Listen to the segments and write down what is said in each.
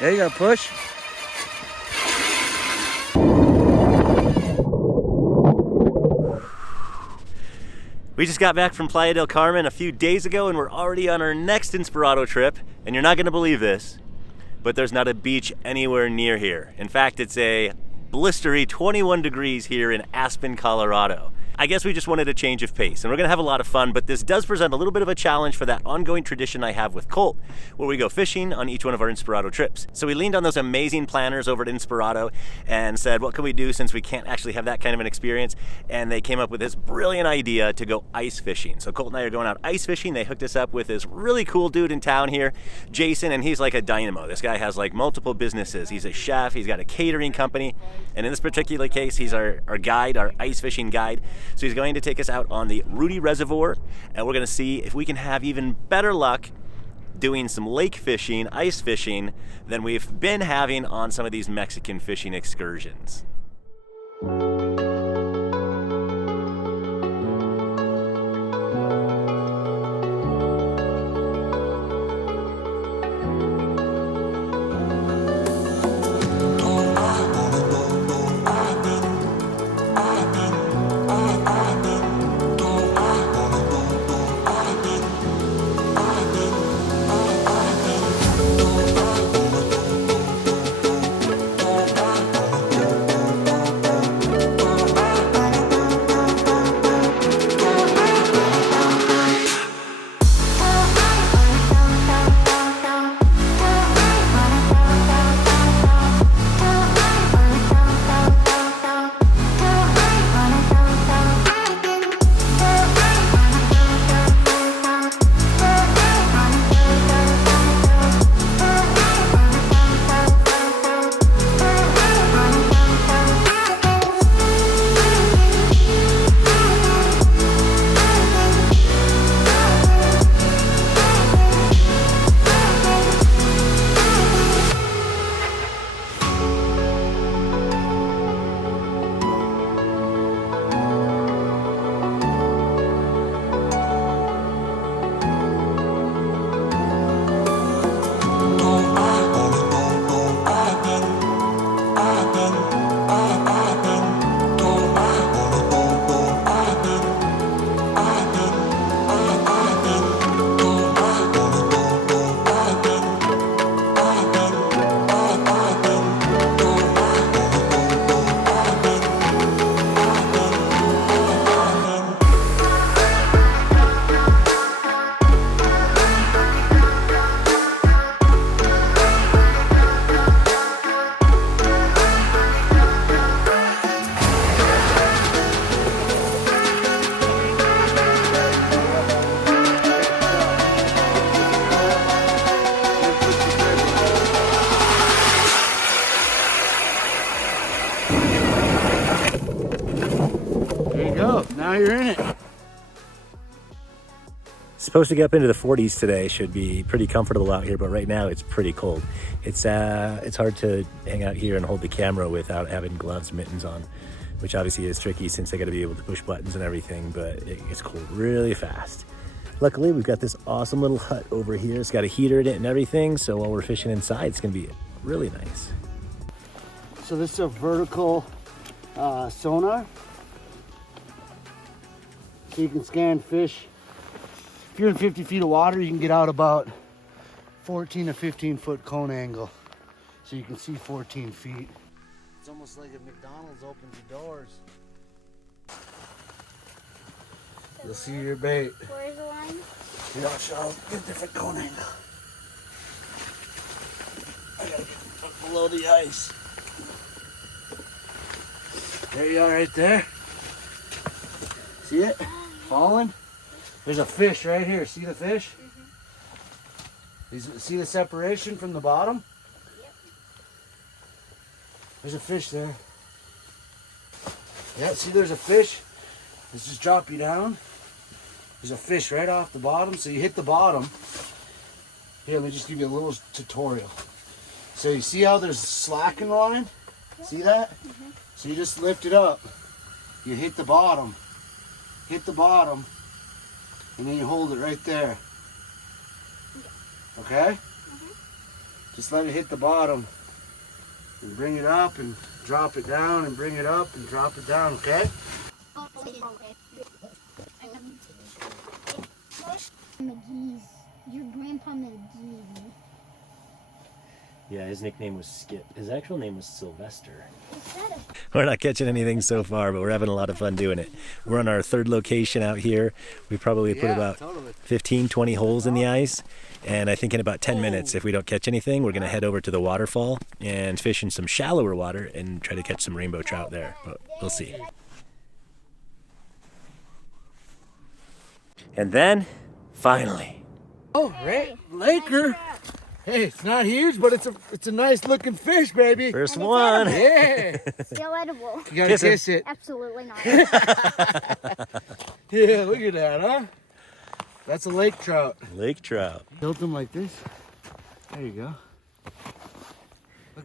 There you go, push. We just got back from Playa del Carmen a few days ago and we're already on our next Inspirato trip. And you're not gonna believe this, but there's not a beach anywhere near here. In fact, it's a blistery 21 degrees here in Aspen, Colorado. I guess we just wanted a change of pace and we're gonna have a lot of fun, but this does present a little bit of a challenge for that ongoing tradition I have with Colt, where we go fishing on each one of our Inspirato trips. So we leaned on those amazing planners over at Inspirato and said, what can we do since we can't actually have that kind of an experience? And they came up with this brilliant idea to go ice fishing. So Colt and I are going out ice fishing. They hooked us up with this really cool dude in town here, Jason, and he's like a dynamo. This guy has like multiple businesses. He's a chef, he's got a catering company, and in this particular case, he's our guide, our ice fishing guide. So he's going to take us out on the Ruedi Reservoir, and we're going to see if we can have even better luck doing some lake fishing, ice fishing, than we've been having on some of these Mexican fishing excursions. Now you're in it. Supposed to get up into the 40s today. Should be pretty comfortable out here, but right now it's pretty cold. It's hard to hang out here and hold the camera without having gloves, mittens on, which obviously is tricky since I got to be able to push buttons and everything, but it gets cold really fast. Luckily, we've got this awesome little hut over here. It's got a heater in it and everything, so while we're fishing inside, it's gonna be really nice. So this is a vertical sonar. So you can scan fish. If you're in 50 feet of water, you can get out about 14 to 15 foot cone angle. So you can see 14 feet. It's almost like if McDonald's opens the doors. You'll see your bait. Where's the line? Here, I'll show you a different cone angle. I gotta get below the ice. There you are right there. See it? Falling? There's a fish right here. See the fish? See the separation from the bottom? Yep. There's a fish there. Yeah, see there's a fish? Let's just drop you down. There's a fish right off the bottom. So you hit the bottom. Here, let me just give you a little tutorial. So you see how there's slack in the line? See that? So you just lift it up. You hit the bottom. Hit the bottom. And then you hold it right there. Okay? Just let it hit the bottom. And bring it up and drop it down and bring it up and drop it down, okay? McGee's. Your grandpa McGee. Yeah, his nickname was Skip. His actual name was Sylvester. Is that a We're not catching anything so far, but we're having a lot of fun doing it. We're on our third location out here. We probably put about 15, 20 holes in the ice. And I think in about 10 minutes, if we don't catch anything, we're going to head over to the waterfall and fish in some shallower water and try to catch some rainbow trout there. But we'll see. And then, finally. Oh, right, Laker. Hey, it's not huge, but it's a nice looking fish, baby. First one. Yeah. still edible? You gotta kiss it. Absolutely not. Yeah, look at that, huh? That's a lake trout. Lake trout. Built them like this. There you go.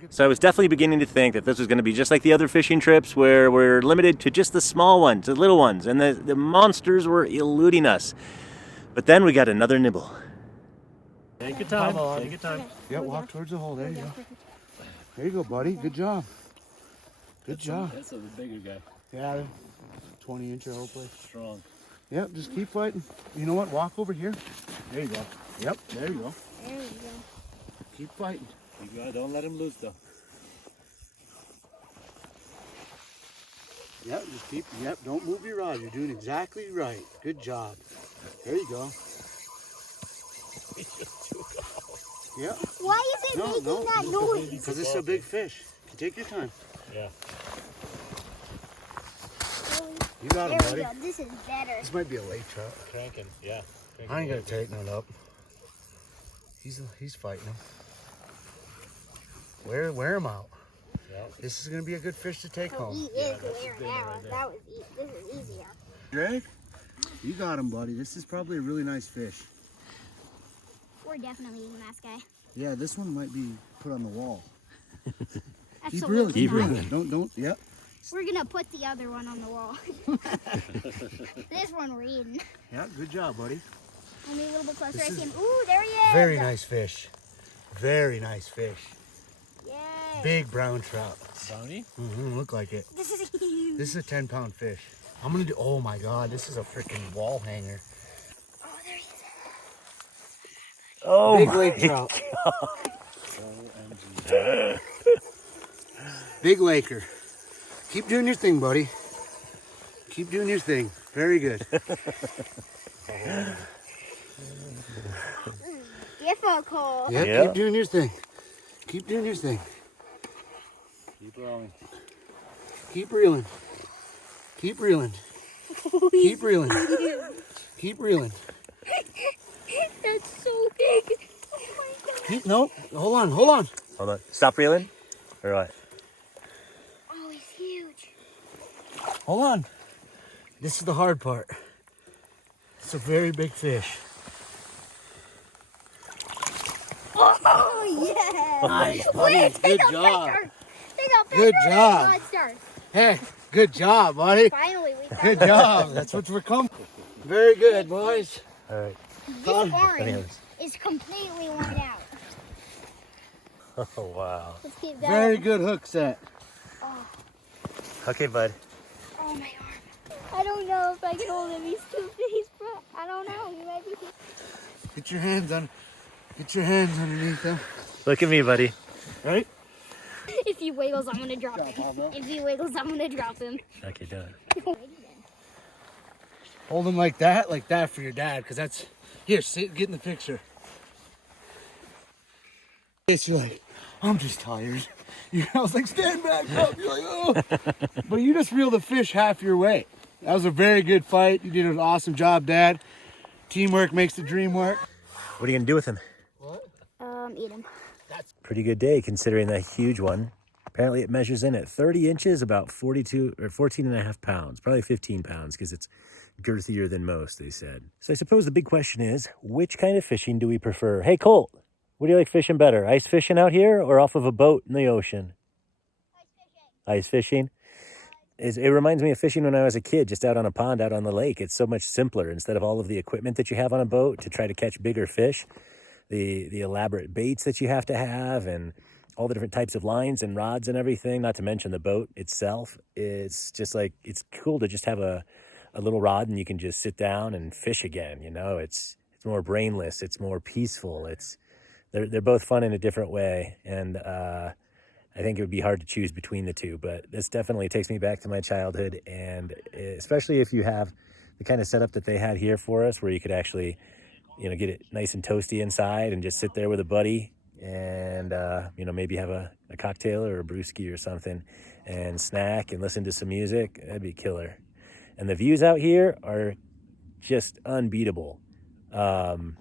So I was definitely beginning to think that this was going to be just like the other fishing trips where we're limited to just the small ones, the little ones, and the monsters were eluding us. But then we got another nibble. Take your time. Take your time. Yeah, walk towards the hole. There you go. There you go, buddy. Good job. Good job. That's a bigger guy. Yeah, 20-incher hopefully. Strong. Yep, just keep fighting. You know what? Walk over here. There you go. Yep, there you go. There you go. Keep fighting. You go, don't let him loose though. Yep, just keep. Yep, don't move your rod. You're doing exactly right. Good job. There you go. Yep. Why is it making that noise? Because it's a big fish. Take your time. Yeah. You got him, There buddy. we go. This is better. This might be a lake trout. Cranking, yeah. I ain't gonna tighten it up. He's fighting him. Wear him out. Yep. This is gonna be a good fish to take Oh, home. he is wearing out. This is easier. Greg, you got him, buddy. This is probably a really nice fish. We're definitely using that guy. Yeah, this one might be put on the wall. Absolutely Keep not. reeling. Don't. Yep. We're gonna put the other one on the wall. This one we're eating. Yeah, good job, buddy. Let me a little bit closer. This I see is him. Ooh, there he is. Very nice fish. Very nice fish. Yay. Big brown trout. Brownie? Look like it. This is huge. This is a 10-pound fish. I'm gonna do. Oh my God, this is a freaking wall hanger. Oh, there he is. Oh, Big lake trout. Big laker. Keep doing your thing, buddy. Keep doing your thing. Very good. Difficult. Yeah, Yeah. keep doing your thing. Keep doing your thing. Keep rolling. Keep reeling. Keep reeling. Keep reeling. Keep reeling. That's so big. Oh my God. Keep, no, hold on. Hold on. Stop reeling. Or what? Oh, he's huge. Hold on. This is the hard part. It's a very big fish. Oh, yeah. Nice, buddy. Good job. Good job. Hey, good job, buddy. Finally, we got Good job. That's what we're coming. Very good, boys. All right. This orange is completely worn out. Oh, wow. Let's keep going. Very good hook set. Okay, bud. Oh, my arm. I don't know if I can hold him. He's too big. I don't know. He might be. Get your hands underneath him. Look at me, buddy. Right? If he wiggles, I'm gonna drop him. If he wiggles, I'm gonna drop him. Okay, done. Hold him like that for your dad, because that's... Here, sit, get in the picture. Yes, you're like, I'm just tired. I was like, stand back up. You're like, oh. But you just reeled the fish half your weight. That was a very good fight. You did an awesome job, Dad. Teamwork makes the dream work. What are you going to do with him? Eat him. Pretty good day considering that huge one. Apparently it measures in at 30 inches, about 42 or 14 and a half pounds, probably 15 pounds because it's girthier than most, they said. So I suppose the big question is, which kind of fishing do we prefer? Hey, Colt, what do you like fishing better? Ice fishing out here or off of a boat in the ocean? Ice fishing. It reminds me of fishing when I was a kid, just out on a pond, out on the lake. It's so much simpler. Instead of all of the equipment that you have on a boat to try to catch bigger fish, the elaborate baits that you have to have, and all the different types of lines and rods and everything, not to mention the boat itself. It's just like, it's cool to just have a little rod and you can just sit down and fish again. You know, it's more brainless, it's more peaceful. They're both fun in a different way. And I think it would be hard to choose between the two, but this definitely takes me back to my childhood. And especially if you have the kind of setup that they had here for us, where you could actually, you know, get it nice and toasty inside and just sit there with a buddy and, you know, maybe have a cocktail or a brewski or something and snack and listen to some music. That'd be killer. And the views out here are just unbeatable. To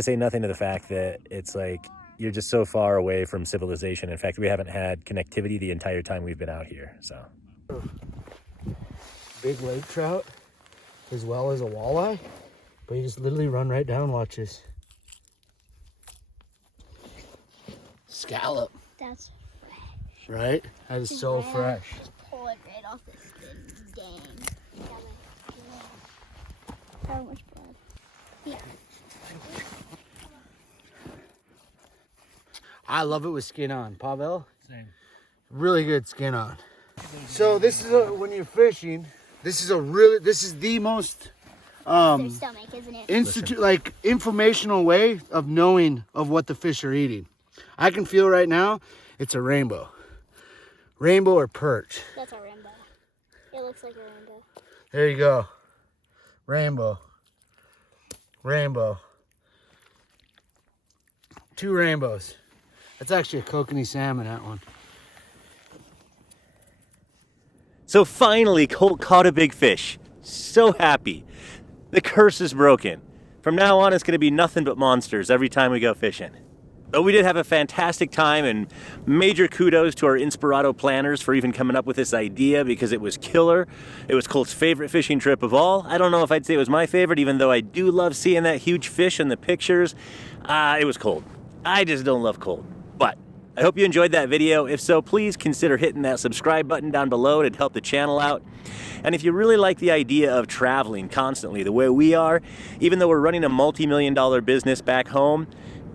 say nothing of the fact that it's like, you're just so far away from civilization. In fact, we haven't had connectivity the entire time we've been out here, so. Big lake trout as well as a walleye, but you just literally run right down, watch this. Scallop. That's fresh. Right? That is so fresh. Just pull it right off the skin. Dang. How much blood? Yeah. I love it with skin on. Pavel? Same. Really good skin on. So this is when you're fishing, this is the most Their stomach, isn't it? informational way of knowing of what the fish are eating. I can feel right now it's a rainbow. Rainbow or perch. That's a rainbow. It looks like a rainbow. There you go. Rainbow. Rainbow. 2 rainbows. That's actually a kokanee salmon, that one. So finally, Colt caught a big fish. So happy. The curse is broken. From now on, it's going to be nothing but monsters every time we go fishing. But we did have a fantastic time, and major kudos to our Inspirato planners for even coming up with this idea, because it was killer. It was Colt's favorite fishing trip of all. I don't know if I'd say it was my favorite, even though I do love seeing that huge fish in the pictures. It was Colt. I just don't love Colt. But I hope you enjoyed that video. If so, please consider hitting that subscribe button down below to help the channel out. And if you really like the idea of traveling constantly the way we are, even though we're running a multi-million-dollar business back home,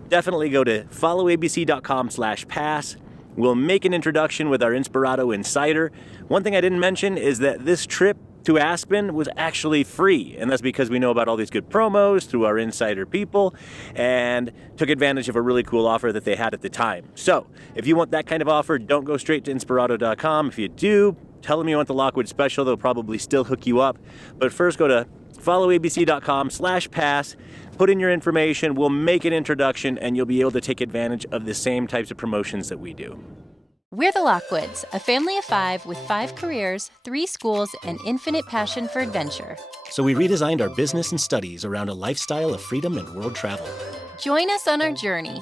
definitely go to followabc.com/pass. We'll make an introduction with our Inspirato Insider. One thing I didn't mention is that this trip to Aspen was actually free, and that's because we know about all these good promos through our insider people and took advantage of a really cool offer that they had at the time. So if you want that kind of offer, don't go straight to Inspirato.com. If you do, tell them you want the Lockwood special. They'll probably still hook you up. But first, go to followabc.com/pass. Put in your information, we'll make an introduction, and you'll be able to take advantage of the same types of promotions that we do. We're the Lockwoods, a family of 5 with 5 careers, 3 schools, and infinite passion for adventure. So we redesigned our business and studies around a lifestyle of freedom and world travel. Join us on our journey.